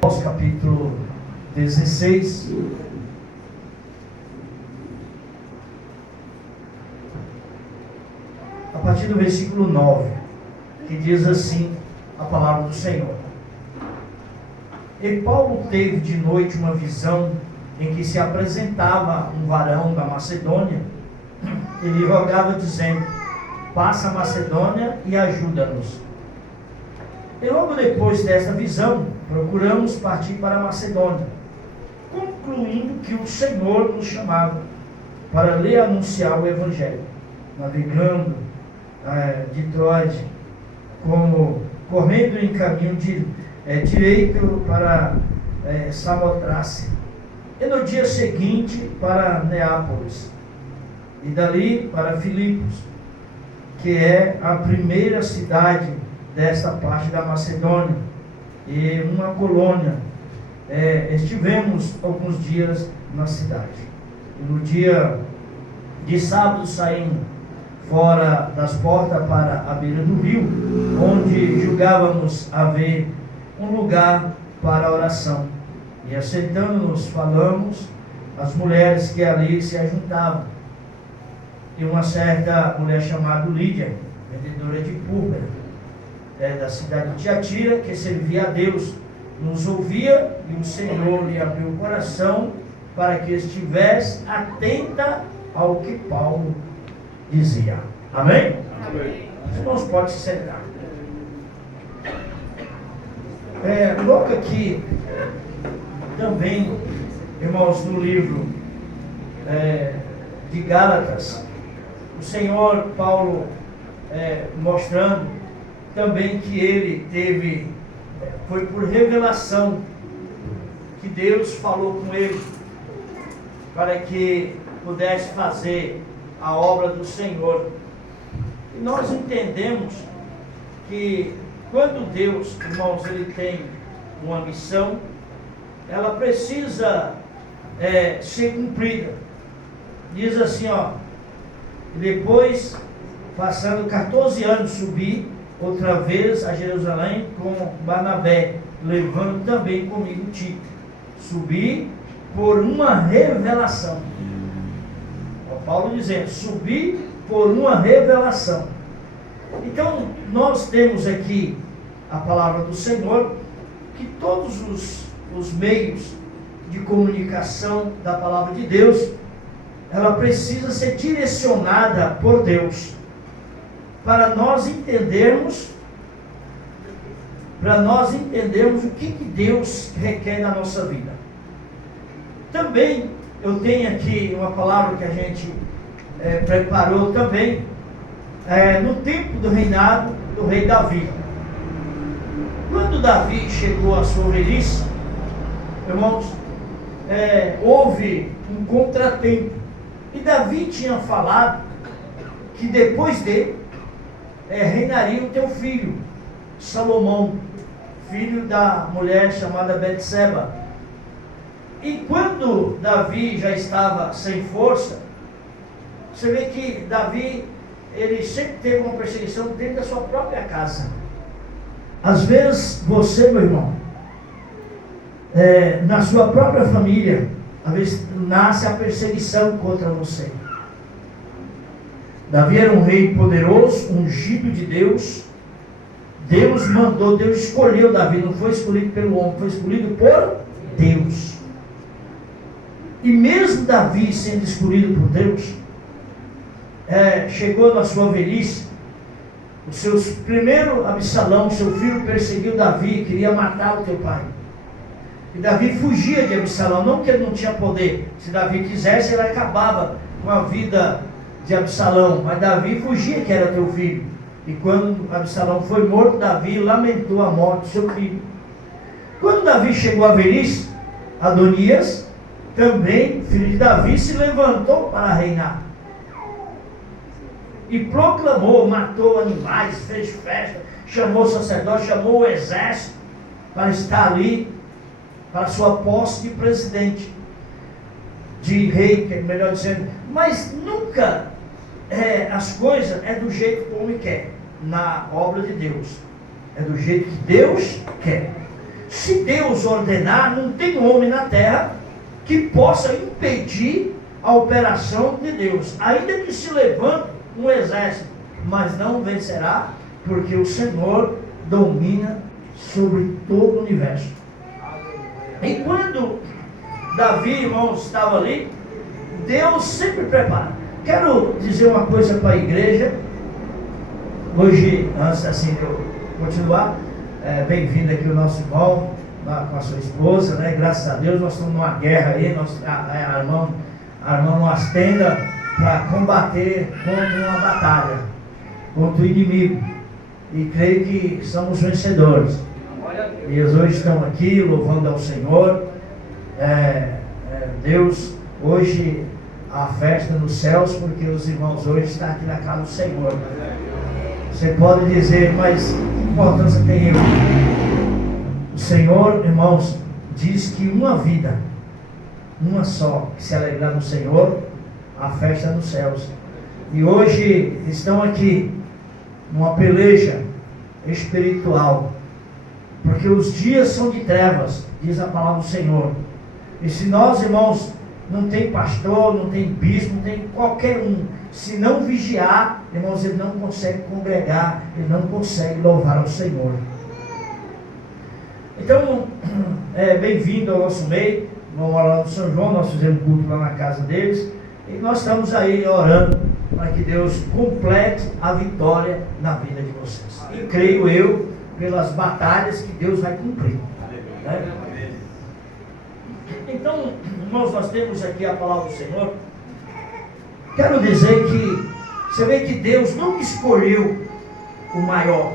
Capítulo 16. A partir do versículo 9, que diz assim a palavra do Senhor. E Paulo teve de noite uma visão em que se apresentava um varão da Macedônia. Ele rogava dizendo: passa a Macedônia e ajuda-nos. E logo depois desta visão, procuramos partir para a Macedônia, concluindo que o Senhor nos chamava para lhe anunciar o Evangelho, navegando de Troade, como correndo em caminho direito para Samotrace, e no dia seguinte para Neápolis, e dali para Filipos, que é a primeira cidade desta parte da Macedônia, e uma colônia. Estivemos alguns dias na cidade, e no dia de sábado saímos fora das portas para a beira do rio, onde julgávamos haver um lugar para a oração, e assentando-nos falamos as mulheres que ali se ajuntavam. E uma certa mulher chamada Lídia, vendedora de púrpura, da cidade de Tiatira, que servia a Deus, nos ouvia, e o Senhor lhe abriu o coração para que estivesse atenta ao que Paulo dizia. Amém? Amém. Os irmãos podem se sentar. Logo aqui, também, irmãos, no livro de Gálatas, o Senhor Paulo mostrando também que ele foi por revelação que Deus falou com ele, para que pudesse fazer a obra do Senhor. E nós entendemos que quando Deus, irmãos, ele tem uma missão, ela precisa ser cumprida. Diz assim, depois, passando 14 anos, subi outra vez a Jerusalém com Barnabé, levando também comigo Tito. Subi por uma revelação. Paulo dizendo: subi por uma revelação. Então, nós temos aqui a palavra do Senhor, que todos os meios de comunicação da palavra de Deus, ela precisa ser direcionada por Deus, para nós entendermos o que Deus requer da nossa vida. Também eu tenho aqui uma palavra que a gente preparou também, no tempo do reinado do rei Davi. Quando Davi chegou à sua velhice, irmãos, houve um contratempo, e Davi tinha falado que depois dele reinaria o teu filho, Salomão, filho da mulher chamada Betseba. E quando Davi já estava sem força, você vê que Davi, ele sempre teve uma perseguição dentro da sua própria casa. Às vezes você, meu irmão, na sua própria família, às vezes nasce a perseguição contra você. Davi era um rei poderoso, ungido de Deus. Deus mandou, Deus escolheu Davi, não foi escolhido pelo homem, foi escolhido por Deus. E mesmo Davi sendo escolhido por Deus, chegou na sua velhice, primeiro Absalão, seu filho, perseguiu Davi, queria matar o teu pai. E Davi fugia de Absalão, não que ele não tinha poder. Se Davi quisesse, ele acabava com a vida de Absalão, mas Davi fugia, que era teu filho. E quando Absalão foi morto, Davi lamentou a morte do seu filho. Quando Davi chegou à velhice, Adonias, também filho de Davi, se levantou para reinar e proclamou, matou animais, fez festa, chamou o sacerdote, chamou o exército para estar ali para sua posse de presidente, de rei, melhor dizendo. Mas nunca as coisas do jeito que o homem quer. Na obra de Deus é do jeito que Deus quer. Se Deus ordenar, não tem homem na terra que possa impedir a operação de Deus. Ainda que se levante um exército, mas não vencerá, porque o Senhor domina sobre todo o universo. E quando Davi, irmãos, estava ali, Deus sempre prepara. Quero dizer uma coisa para a igreja. Hoje, antes assim de eu continuar, bem-vindo aqui o nosso irmão, com a sua esposa, né? Graças a Deus nós estamos numa guerra aí, armando umas tendas para combater contra uma batalha, contra o inimigo. E creio que somos vencedores. E eles hoje estão aqui louvando ao Senhor. Deus, hoje a festa nos céus, porque os irmãos hoje estão aqui na casa do Senhor. Você pode dizer, mas que importância tem eu? O Senhor, irmãos, diz que uma vida, uma só, que se alegrar no Senhor, a festa nos céus. E hoje estão aqui numa peleja espiritual, porque os dias são de trevas, diz a palavra do Senhor. E se nós, irmãos, não tem pastor, não tem bispo, não tem qualquer um, se não vigiar, irmãos, ele não consegue congregar, ele não consegue louvar ao Senhor. Então, bem-vindo ao nosso meio. Vamos orar lá no São João, nós fizemos culto lá na casa deles, e nós estamos aí orando para que Deus complete a vitória na vida de vocês. E creio eu, pelas batalhas que Deus vai cumprir. Né? Então, irmãos, nós temos aqui a palavra do Senhor. Quero dizer que você vê que Deus não escolheu o maior.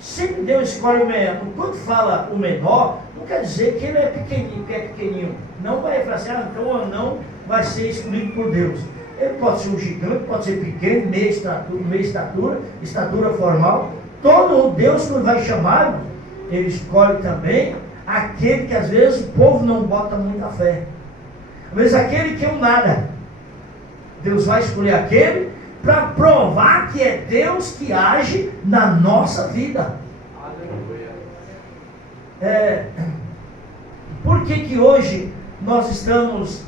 Sempre Deus escolhe o menor. Quando fala o menor, não quer dizer que ele é pequenininho, que é pequenininho. Não vai falar assim, então o anão vai ser escolhido por Deus. Ele pode ser um gigante, pode ser pequeno, meia estatura formal. Todo Deus que vai chamar, ele escolhe também aquele que às vezes o povo não bota muita fé. Às vezes aquele que é um nada. Deus vai escolher aquele para provar que é Deus que age na nossa vida. Por que hoje nós estamos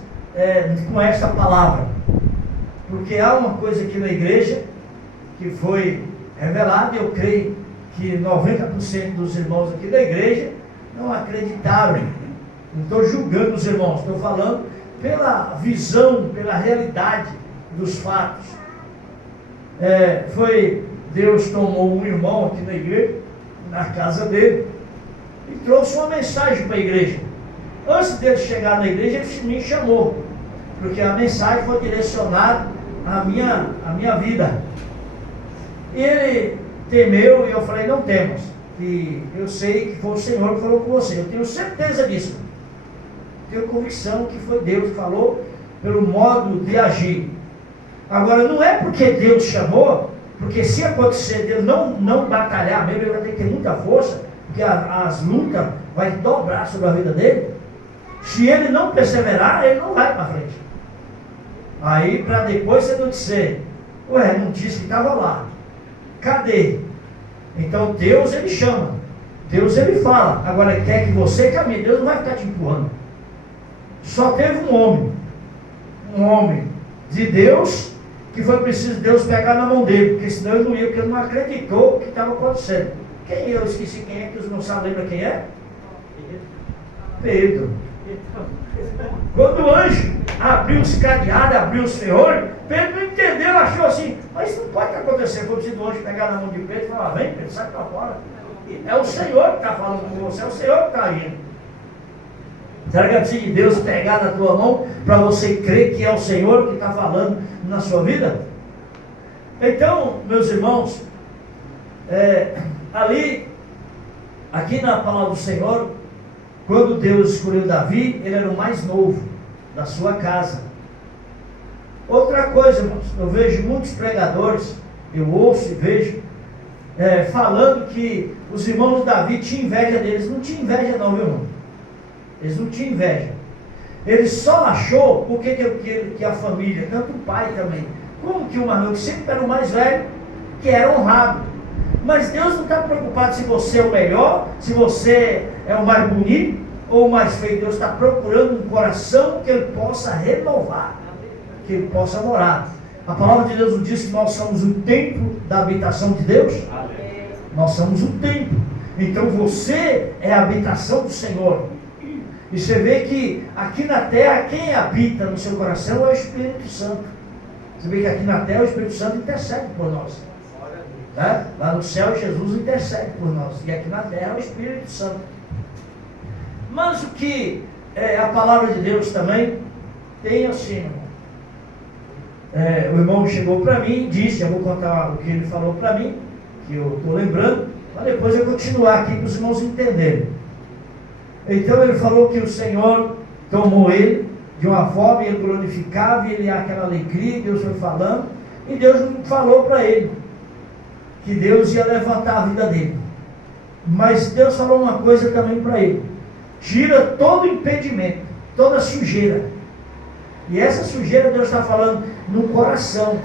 com esta palavra? Porque há uma coisa aqui na igreja que foi revelada, e eu creio que 90% dos irmãos aqui da igreja não acreditaram. Não estou julgando os irmãos, estou falando pela visão, pela realidade dos fatos. Deus tomou um irmão aqui na igreja, na casa dele, e trouxe uma mensagem para a igreja. Antes dele chegar na igreja, ele me chamou, porque a mensagem foi direcionada à minha vida. Ele temeu, e eu falei, não temas, que eu sei que foi o Senhor que falou com você, eu tenho certeza disso, tenho convicção que foi Deus que falou, pelo modo de agir. Agora, não é porque Deus chamou, porque se acontecer Deus não batalhar mesmo, ele vai ter que ter muita força, porque as lutas vai dobrar sobre a vida dele. Se ele não perseverar, ele não vai para frente. Aí, para depois você não dizer, não disse que estava lá, cadê? Então Deus, ele chama, Deus, ele fala. Agora ele quer que você caminhe, Deus não vai ficar te empurrando. Só teve um homem de Deus, que foi preciso Deus pegar na mão dele, porque senão ele não ia, porque ele não acreditou o que estava acontecendo. Eu esqueci quem é, que os não sabem, lembra quem é? Pedro. Quando o anjo abriu os cadeados, abriu os ferrolhos, Pedro não entendeu, achou assim, mas isso não pode acontecer. Foi preciso o anjo pegar na mão de Pedro e falar, vem Pedro, sai para fora. É o Senhor que está falando com você, é o Senhor que está indo. Será que é preciso de Deus pegar na tua mão para você crer que é o Senhor que está falando na sua vida? Então, meus irmãos, aqui na palavra do Senhor, quando Deus escolheu Davi, ele era o mais novo da sua casa. Outra coisa, irmãos, eu vejo muitos pregadores, eu ouço e vejo, falando que os irmãos de Davi tinham inveja deles. Não tinha inveja não, meu irmão. Eles não tinham inveja. Ele só achou porque que a família, tanto o pai também, como que o Manu, que sempre era o mais velho, que era honrado. Mas Deus não está preocupado se você é o melhor, se você é o mais bonito ou o mais feio. Deus está procurando um coração que Ele possa renovar, que Ele possa morar. A palavra de Deus nos diz que nós somos o templo da habitação de Deus. Nós somos o templo. Então você é a habitação do Senhor. E você vê que aqui na terra, quem habita no seu coração é o Espírito Santo. Você vê que aqui na terra o Espírito Santo intercede por nós. Né? Lá no céu Jesus intercede por nós. E aqui na terra é o Espírito Santo. Mas o que a palavra de Deus também tem assim, irmão. O irmão chegou para mim e disse, eu vou contar o que ele falou para mim, que eu estou lembrando, para depois eu continuar aqui para os irmãos entenderem. Então ele falou que o Senhor tomou ele de uma forma, e ele glorificava, e ele aquela alegria, Deus foi falando, e Deus falou para ele que Deus ia levantar a vida dele. Mas Deus falou uma coisa também para ele: tira todo impedimento, toda sujeira. E essa sujeira Deus está falando no coração,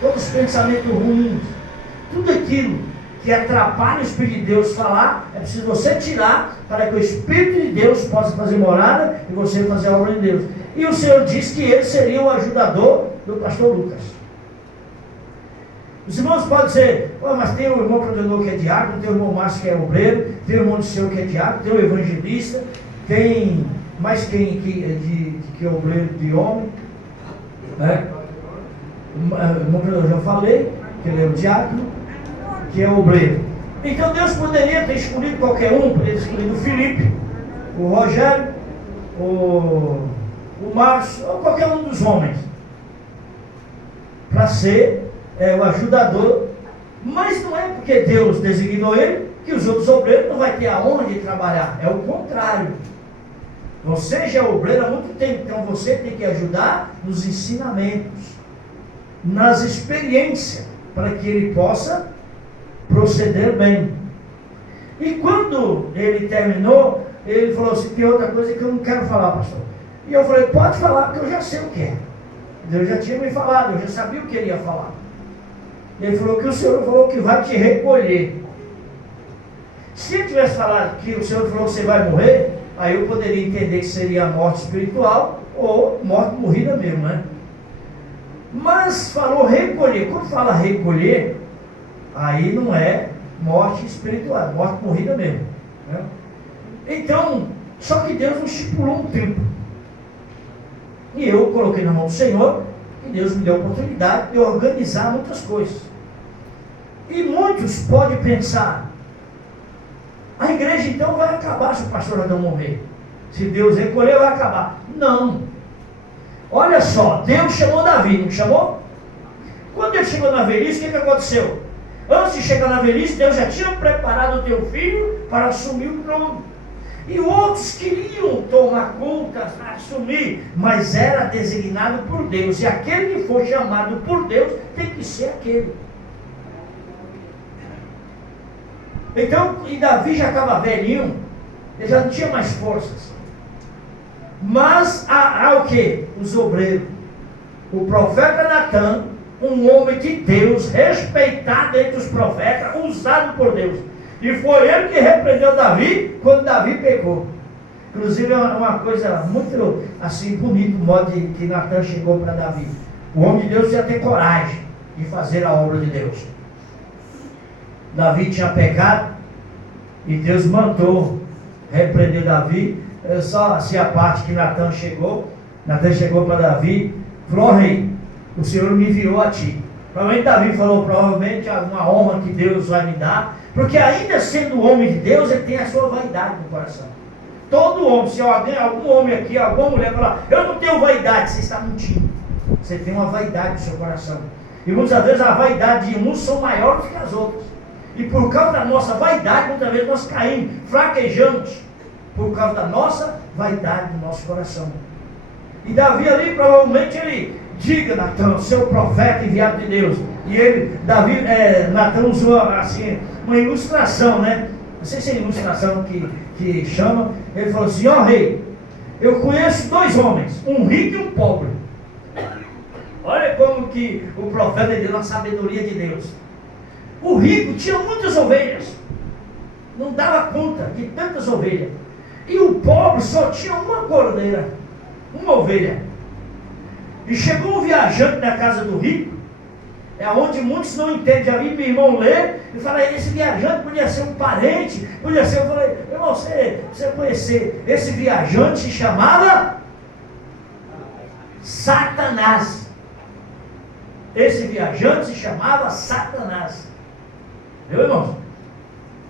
todos os pensamentos ruins, tudo aquilo que atrapalha o Espírito de Deus falar, é preciso você tirar, para que o Espírito de Deus possa fazer morada e você fazer a obra de Deus. E o Senhor disse que ele seria o ajudador do pastor Lucas. Os irmãos podem dizer, mas tem o irmão protetor que é diácono, tem o irmão Márcio que é obreiro, tem o irmão do Senhor que é diácono, tem o evangelista, tem mais quem que é obreiro de homem, né? O irmão protetor eu já falei, que ele é o diácono, que é obreiro. Então Deus poderia ter escolhido qualquer um, poderia ter escolhido o Felipe, o Rogério, o Márcio, ou qualquer um dos homens, para ser o ajudador. Mas não é porque Deus designou ele que os outros obreiros não vão ter aonde trabalhar. É o contrário. Você já é obreiro há muito tempo, então você tem que ajudar nos ensinamentos, nas experiências, para que ele possa proceder bem. E quando ele terminou, ele falou assim: tem outra coisa que eu não quero falar, pastor. E eu falei: pode falar, porque eu já sei o que é. Deus já tinha me falado, eu já sabia o que ele ia falar. Ele falou que o Senhor falou que vai te recolher. Se ele tivesse falado que o Senhor falou que você vai morrer, aí eu poderia entender que seria a morte espiritual ou morte morrida mesmo, né? Mas falou recolher. Quando fala recolher, aí não é morte espiritual, é morte morrida mesmo, né? Então, só que Deus nos estipulou um tempo. E eu coloquei na mão do Senhor, e Deus me deu a oportunidade de organizar muitas coisas. E muitos podem pensar: a igreja então vai acabar se o pastor Adão morrer. Se Deus recolher, vai acabar. Não. Olha só, Deus chamou Davi, não chamou? Quando ele chegou na velhice, o que aconteceu? Antes de chegar na velhice, Deus já tinha preparado o teu filho para assumir o trono. E outros queriam tomar conta, assumir, mas era designado por Deus. E aquele que for chamado por Deus tem que ser aquele. Então, e Davi já estava velhinho, ele já não tinha mais forças. Mas há o que? Os obreiros. O profeta Natan, um homem de Deus, respeitado entre os profetas, usado por Deus. E foi ele que repreendeu Davi quando Davi pecou. Inclusive é uma coisa muito assim bonita, o modo que Natan chegou para Davi. O homem de Deus ia ter coragem de fazer a obra de Deus. Davi tinha pecado e Deus mandou repreender Davi. Só assim a parte que Natan chegou para Davi, falou: rei, o Senhor me enviou a ti. Provavelmente Davi falou, provavelmente uma honra que Deus vai me dar, porque ainda sendo homem de Deus, ele tem a sua vaidade no coração. Todo homem, se algum homem aqui, alguma mulher falar: eu não tenho vaidade, você está mentindo. Você tem uma vaidade no seu coração. E muitas vezes a vaidade de uns são maiores que as outras. E por causa da nossa vaidade, muitas vezes nós caímos, fraquejamos, por causa da nossa vaidade no nosso coração. E Davi ali, provavelmente ele diga: Natan, seu profeta enviado de Deus. E ele, Natan usou assim, uma ilustração, né? Não sei se é ilustração que chama. Ele falou assim: ó rei, eu conheço dois homens, um rico e um pobre. Olha como que o profeta deu a sabedoria de Deus. O rico tinha muitas ovelhas, não dava conta de tantas ovelhas. E o pobre só tinha uma cordeira, uma ovelha. E chegou um viajante na casa do rico, é onde muitos não entendem. Já vi meu irmão ler e falei, esse viajante podia ser um parente, podia ser. Eu falei, irmão, você conhecer, esse viajante se chamava Satanás. Esse viajante se chamava Satanás. Meu irmão,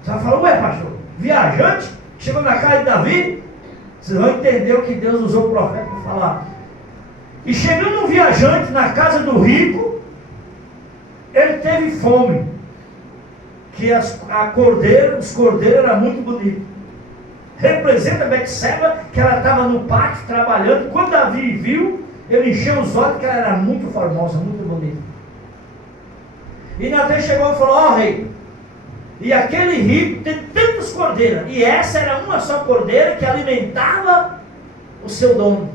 você vai falar, ué pastor, viajante, chegou na casa de Davi? Vocês vão entender o que Deus usou o profeta para falar. E chegando um viajante na casa do rico, ele teve fome, que os cordeiros eram muito bonitos. Representa Betseba, que ela estava no pátio trabalhando. Quando Davi viu, ele encheu os olhos, que ela era muito formosa, muito bonita. E Natan chegou e falou, ó rei, e aquele rico tem tantas cordeiras, e essa era uma só cordeira que alimentava o seu dono.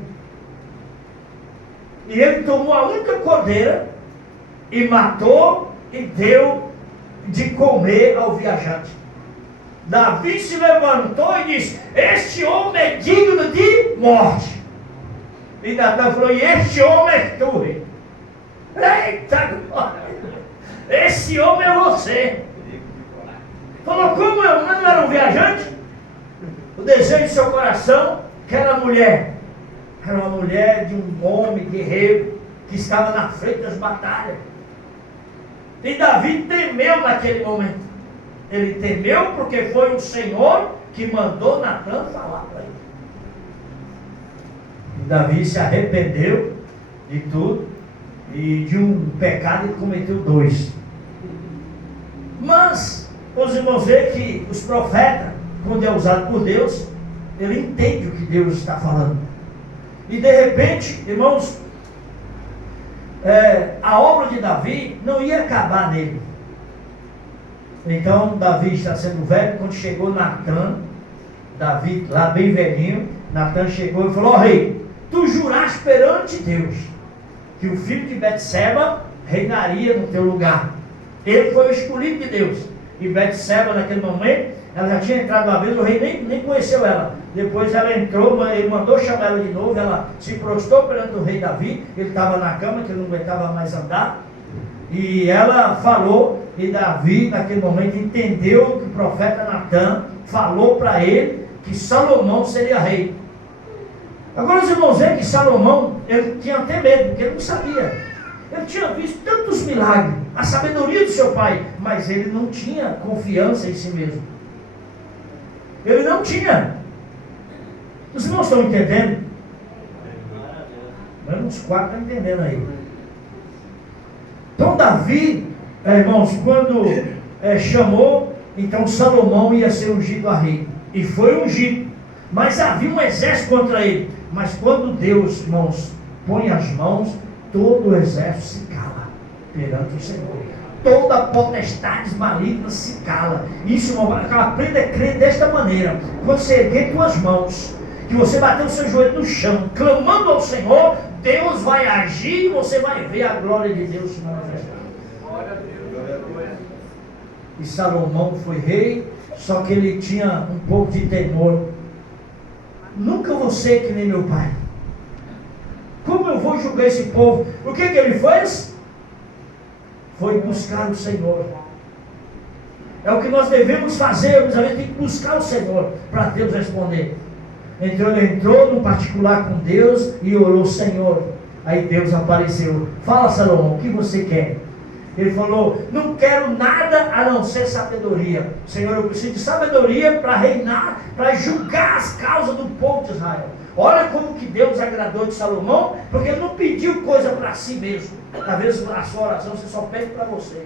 E ele tomou a única cordeira e matou e deu de comer ao viajante. Davi se levantou e disse, este homem é digno de morte. E Natan falou, e este homem é tu, rei. Eita glória! Esse homem é você. Falou, como eu não era um viajante? O desejo de seu coração, que era mulher. Era uma mulher de um homem guerreiro, que estava na frente das batalhas. E Davi temeu naquele momento. Ele temeu porque foi o Senhor que mandou Natan falar para ele. E Davi se arrependeu de tudo. E de um pecado ele cometeu 2. Mas os irmãos veem que os profetas, quando é usado por Deus, ele entende o que Deus está falando. E de repente, irmãos, a obra de Davi não ia acabar nele. Então Davi está sendo velho. Quando chegou Natan, Davi lá bem velhinho, Natan chegou e falou, ó rei, tu juraste perante Deus que o filho de Betseba reinaria no teu lugar. Ele foi o escolhido de Deus. E Betseba naquele momento, ela já tinha entrado uma vez, o rei nem conheceu ela. Depois ela entrou, ele mandou chamar ela de novo, ela se prostrou perante o rei Davi, ele estava na cama, que ele não aguentava mais andar. E ela falou, e Davi naquele momento entendeu que o profeta Natan falou para ele que Salomão seria rei. Agora os irmãos veem que Salomão, ele tinha até medo, porque ele não sabia. Ele tinha visto tantos milagres, a sabedoria do seu pai, mas ele não tinha confiança em si mesmo. Ele não tinha. Os irmãos estão entendendo? Uns 4 estão entendendo aí. Então Davi, irmãos, quando chamou, então Salomão ia ser ungido a rei. E foi ungido. Mas havia um exército contra ele. Mas quando Deus, irmãos, põe as mãos, todo o exército se cala perante o Senhor. Toda potestade maligna se cala. Isso, irmão, aprenda a crer desta maneira. Quando você erguer tuas mãos, que você bater o seu joelho no chão, clamando ao Senhor, Deus vai agir e você vai ver a glória de Deus se manifestar. E Salomão foi rei, só que ele tinha um pouco de temor. Nunca vou ser que nem meu pai. Como eu vou julgar esse povo? O que ele fez? Foi buscar o Senhor. É o que nós devemos fazer. Mas a gente tem que buscar o Senhor para Deus responder. Então ele entrou no particular com Deus e orou, Senhor. Aí Deus apareceu. Fala, Salomão, o que você quer? Ele falou, não quero nada a não ser sabedoria. Senhor, eu preciso de sabedoria para reinar, para julgar as causas do povo de Israel. Olha como que Deus agradou de Salomão, porque ele não pediu coisa para si mesmo. Às vezes na sua oração você só pede para você.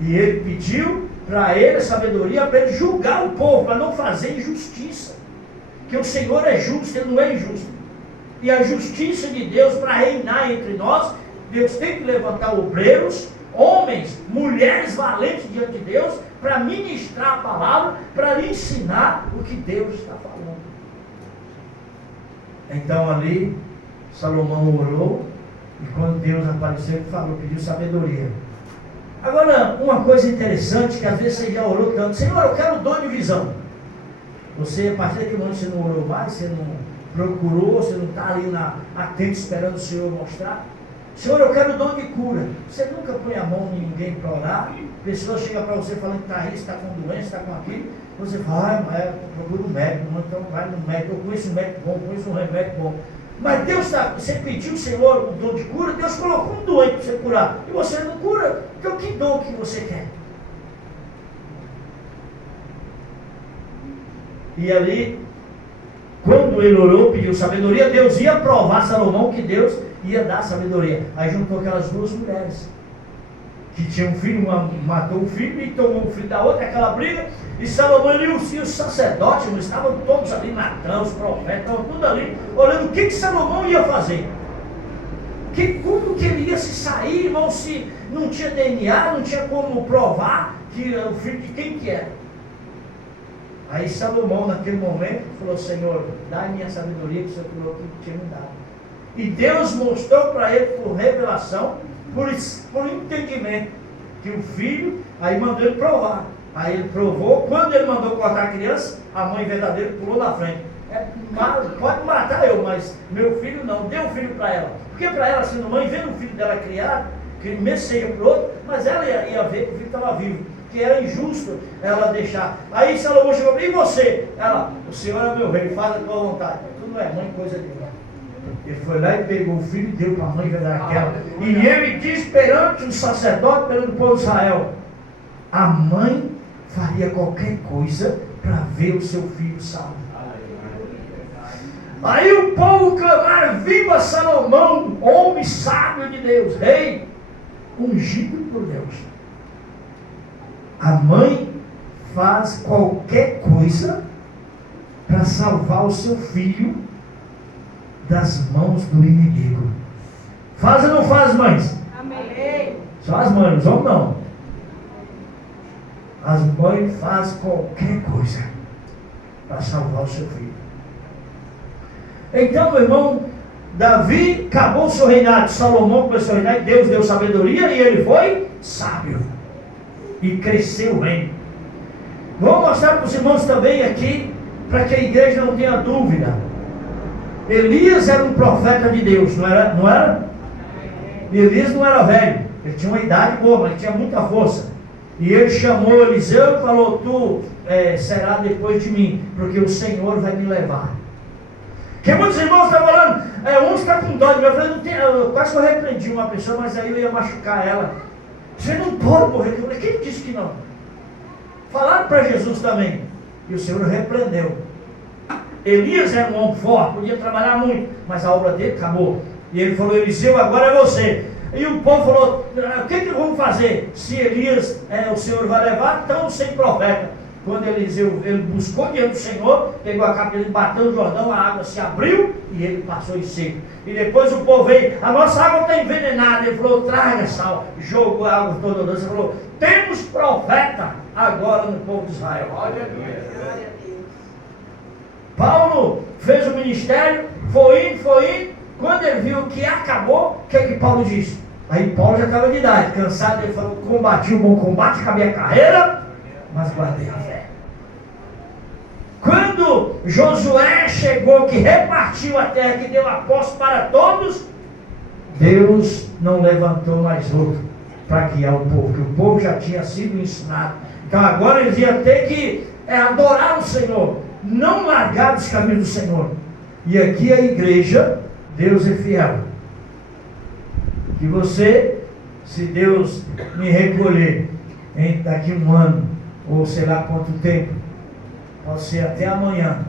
E ele pediu para ele a sabedoria, para ele julgar o povo, para não fazer injustiça. Que o Senhor é justo, ele não é injusto. E a justiça de Deus para reinar entre nós, Deus tem que levantar obreiros, homens, mulheres valentes diante de Deus, para ministrar a palavra, para lhe ensinar o que Deus está falando. Então ali, Salomão orou, e quando Deus apareceu, ele falou, pediu sabedoria. Agora, uma coisa interessante, que às vezes você já orou tanto, Senhor, eu quero dom de visão. Você, a partir daquele momento, você não orou mais, você não procurou, você não está ali atento esperando o Senhor mostrar. Senhor, eu quero dom de cura. Você nunca põe a mão em ninguém para orar. A pessoa chega para você falando que está aí, está com doença, está com aquilo. Você fala, mas procura um médico, então vai no médico, eu conheço um médico bom, conheço um remédio bom. Mas Deus você pediu ao Senhor o dom de cura, Deus colocou um doente para você curar. E você não cura, então que dom que você quer? E ali, quando ele orou, pediu sabedoria, Deus ia provar Salomão que Deus ia dar sabedoria. Aí juntou aquelas duas mulheres, que tinham um filho, uma matou o filho e tomou o filho da outra, aquela briga, e Salomão e os sacerdotes estavam todos ali, Natã, os profetas, estavam tudo ali, olhando o que Salomão ia fazer. Como que ele ia se sair, irmão, se não tinha DNA, não tinha como provar que o filho de quem que era. Aí Salomão, naquele momento, falou, Senhor, dá-me a sabedoria que o Senhor falou que tinha me dado. E Deus mostrou para ele por revelação, por entendimento, que o filho, aí mandou ele provar. Aí ele provou, quando ele mandou cortar a criança, a mãe verdadeira pulou na frente. Pode matar eu, mas meu filho não, dê um filho para ela. Porque para ela, sendo mãe, vendo o filho dela criado, que mesmo seja para o outro, mas ela ia ver que o filho estava vivo, que era injusto ela deixar. Aí Salomão chegou, e você? Ela, o Senhor é meu rei, faz a tua vontade. Tu não é mãe, coisa de lá. Ele foi lá e pegou o filho e deu para a mãe daquela. E ele diz perante o sacerdote, perante o povo de Israel, a mãe faria qualquer coisa para ver o seu filho salvo. Aí o povo clamaram, viva Salomão, homem sábio de Deus, rei, ungido por Deus. A mãe faz qualquer coisa para salvar o seu filho das mãos do inimigo. Faz ou não faz, mães? Amém. Só as mães, os homens não. As mães fazem qualquer coisa para salvar o seu filho. Então, meu irmão, Davi acabou o seu reinado, Salomão começou a reinar, e Deus deu sabedoria e ele foi sábio. E cresceu o reino. Vou mostrar para os irmãos também aqui, para que a igreja não tenha dúvida. Elias era um profeta de Deus, não era? Não era? Elias não era velho, ele tinha uma idade boa, mas ele tinha muita força. E ele chamou Eliseu e falou, tu será depois de mim, porque o Senhor vai me levar. Porque muitos irmãos estão falando, uns estão com dó de mim. Eu quase que eu repreendi uma pessoa, mas aí eu ia machucar ela. Você não pode morrer. Eu falei, quem disse que não? Falaram para Jesus também. E o Senhor repreendeu. Elias era um homem forte, podia trabalhar muito, mas a obra dele acabou. E ele falou, Eliseu, agora é você. E o povo falou, o que vamos fazer? Se Elias o Senhor vai levar, então sem profeta. Quando Eliseu, ele buscou diante do Senhor, pegou a capa dele, bateu no Jordão, a água se abriu e ele passou em seco. E depois o povo veio, a nossa água está envenenada. Ele falou, traga sal. Jogou a água toda doce. Ele falou, temos profeta agora no povo de Israel. Glória a Deus. Paulo fez o ministério, foi indo. Quando ele viu que acabou, o que Paulo disse? Aí Paulo já estava de idade, cansado, ele falou, combati o bom combate, acabei a carreira, mas guardei a fé. Quando Josué chegou, que repartiu a terra, que deu a posse para todos, Deus não levantou mais outro para guiar o povo, porque o povo já tinha sido ensinado. Então agora eles iam ter que adorar o Senhor, não largar dos caminhos do Senhor. E aqui a igreja, Deus é fiel. Que você, se Deus me recolher daqui um ano, ou sei lá quanto tempo, pode ser até amanhã,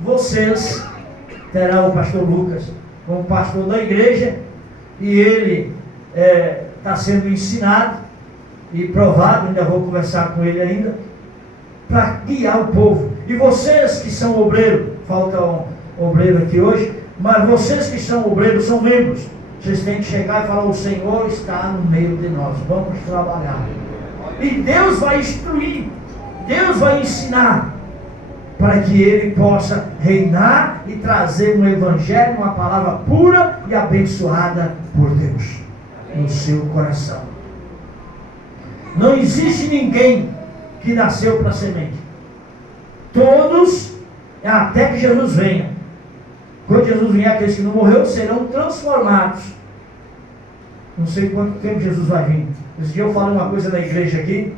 vocês terão o pastor Lucas como pastor da igreja, e ele está sendo ensinado e provado, ainda vou conversar com ele ainda, para guiar o povo. E vocês que são obreiros, falta um obreiro aqui hoje, mas vocês que são obreiros, são membros, vocês têm que chegar e falar, o Senhor está no meio de nós, vamos trabalhar. E Deus vai instruir, Deus vai ensinar, para que Ele possa reinar e trazer um evangelho, uma palavra pura e abençoada por Deus, no seu coração. Não existe ninguém que nasceu para semente. Todos, até que Jesus venha. Quando Jesus vier, aqueles que não morreram serão transformados. Não sei quanto tempo Jesus vai vir. Esse dia eu falei uma coisa na igreja aqui.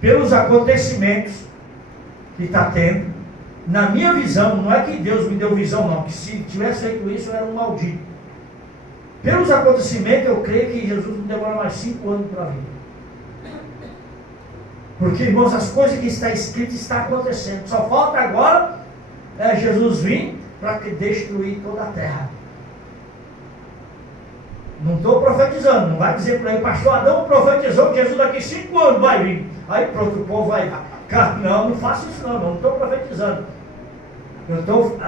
Pelos acontecimentos que está tendo, na minha visão, não é que Deus me deu visão não, que se tivesse feito isso eu era um maldito. Pelos acontecimentos eu creio que Jesus não demora mais 5 anos para vir. Porque, irmãos, as coisas que está escrito está acontecendo. Só falta agora Jesus vir para destruir toda a terra. Não estou profetizando, não vai dizer para ele, pastor Adão profetizou que Jesus daqui 5 anos vai vir. Aí pronto, o povo vai. Não, não faço isso não estou profetizando. Eu estou,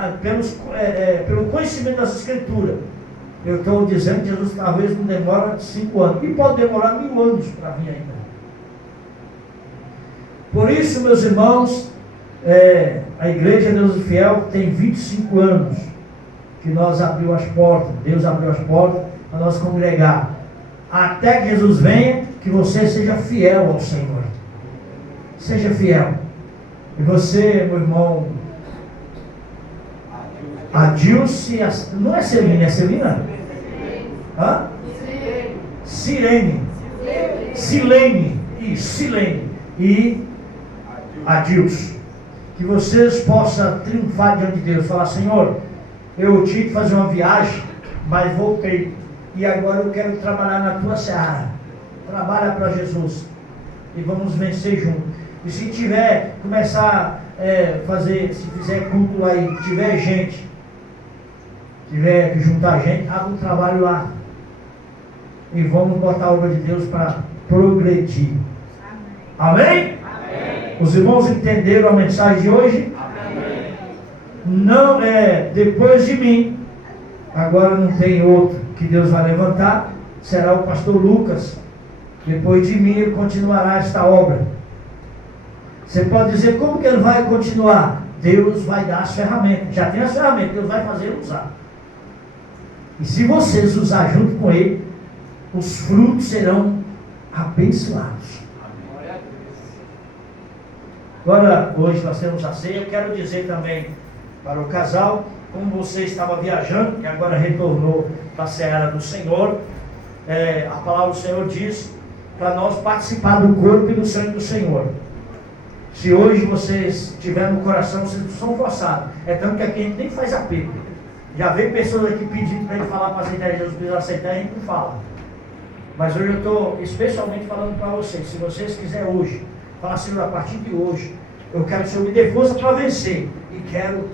pelo conhecimento das escrituras, eu estou dizendo que Jesus talvez não demora 5 anos. E pode demorar 1000 anos para vir ainda. Por isso, meus irmãos, a Igreja Deus Fiel tem 25 anos que nós abrimos as portas, Deus abriu as portas para nós congregar. Até que Jesus venha, que você seja fiel ao Senhor. Seja fiel. E você, meu irmão, Adilce, não é Celina, é Celina? Hã? Sirene. Silene. Isso, Silene. E Adilce. Que vocês possam triunfar diante de Deus. Falar, Senhor, eu tive que fazer uma viagem, mas voltei. E agora eu quero trabalhar na tua seara. Trabalha para Jesus. E vamos vencer juntos. E se tiver, começar a fazer, se fizer culto lá e tiver gente, tiver que juntar gente, abre um trabalho lá. E vamos botar a obra de Deus para progredir. Amém? Amém? Os irmãos entenderam a mensagem de hoje? Amém. Não depois de mim, agora não tem outro que Deus vai levantar, será o pastor Lucas. Depois de mim ele continuará esta obra. Você pode dizer, como que ele vai continuar? Deus vai dar as ferramentas. Já tem as ferramentas, Deus vai fazer ele usar. E se vocês usar junto com ele, os frutos serão abençoados. Agora, hoje nós temos a ceia. Eu quero dizer também para o casal, como você estava viajando, e agora retornou para a seara do Senhor, a palavra do Senhor diz para nós participar do corpo e do sangue do Senhor. Se hoje vocês tiverem no coração, vocês não são forçados. É tanto que aqui a gente nem faz apelo. Já veio pessoas aqui pedindo para a gente falar para aceitar Jesus, precisa aceitar, a gente não fala. Mas hoje eu estou especialmente falando para vocês. Se vocês quiserem hoje, falar, Senhor, a partir de hoje, eu quero que o Senhor me dê força para vencer. E quero